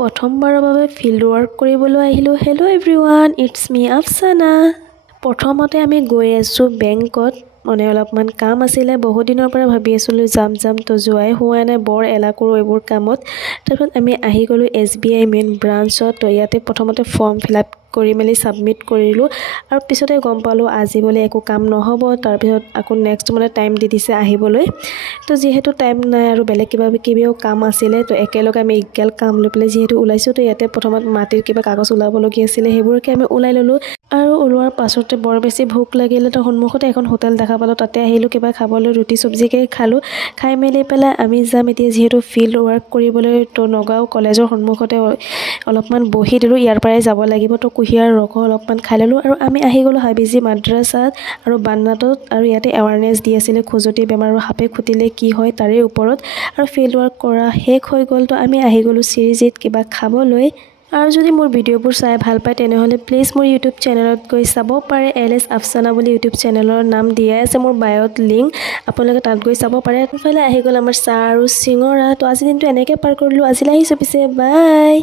প্ৰথমবাৰৰ বাবে field work কৰিবলৈ আহিলোঁ। হেল্ল' এভৰিৱান, ইটছ মি আফচানা। প্ৰথমতে আমি গৈ আছোঁ বেংকত, মানে অলপমান কাম আছিলে। বহুত দিনৰ পৰা ভাবি আছিলোঁ যাম তো যোৱাই হোৱা নাই, বৰ এলাহ কৰোঁ এইবোৰ কামত। তাৰপিছত আমি আহি গ'লোঁ SBI মেইন ব্ৰাঞ্চত। তো ইয়াতে প্ৰথমতে ফৰ্ম ফিল আপ কৰি মেলি ছাবমিট কৰিলোঁ আৰু পিছতে গম পালোঁ আজি বোলে একো কাম নহ'ব। তাৰপিছত আকৌ নেক্সট মানে টাইম দি দিছে আহিবলৈ। তো যিহেতু টাইম নাই আৰু বেলেগ কিবাও কাম আছিলে, তো একেলগে আমি ইকুৱেল কাম লৈ পেলাই যিহেতু ওলাইছোঁ, তো ইয়াতে প্ৰথমত মাটিৰ কিবা কাগজ ওলাবলগীয়া আছিলে, সেইবোৰকে আমি ওলাই ল'লোঁ। আৰু ওলোৱাৰ পাছতে বৰ বেছি ভোক লাগিলে, তো সন্মুখতে এখন হোটেল দেখা পালোঁ, তাতে আহিলোঁ কিবা খাবলৈ। ৰুটি চব্জিকে খালোঁ। খাই মেলি পেলাই আমি যাম এতিয়া যিহেতু ফিল্ড ৱৰ্ক কৰিবলৈ। তো নগাঁও কলেজৰ সন্মুখতে অলপমান বহি দিলোঁ, ইয়াৰ পৰাই যাব লাগিব। তো কুঁহিয়াৰ ৰস অলপমান খাই ল'লোঁ আৰু আমি আহি গ'লোঁ হাবিজি মাদ্ৰাছাত আৰু বান্নাতত। আৰু ইয়াতে এৱাৰনেছ দি আছিলে খজুৱতি বেমাৰ আৰু সাপে খুটিলে কি হয় তাৰে ওপৰত। আৰু ফিল্ড ৱৰ্ক কৰা শেষ হৈ গ'ল, তো আমি আহি গ'লোঁ চিৰিজিত কিবা খাবলৈ। আৰু যদি মোৰ ভিডিঅ'বোৰ চাই ভাল পায় তেনেহ'লে প্লিজ মোৰ ইউটিউব চেনেলত গৈ চাব পাৰে। LS আফচানা বুলি ইউটিউব চেনেলৰ নাম দিয়াই আছে মোৰ বায়'ত লিংক, আপোনালোকে তাত গৈ চাব পাৰে। ইফালে আহি গ'ল আমাৰ চাহ আৰু চিঙৰা। তো আজিৰ দিনটো এনেকৈ পাৰ কৰিলোঁ। আজিলৈ আহিছোঁ পিছে, বাই।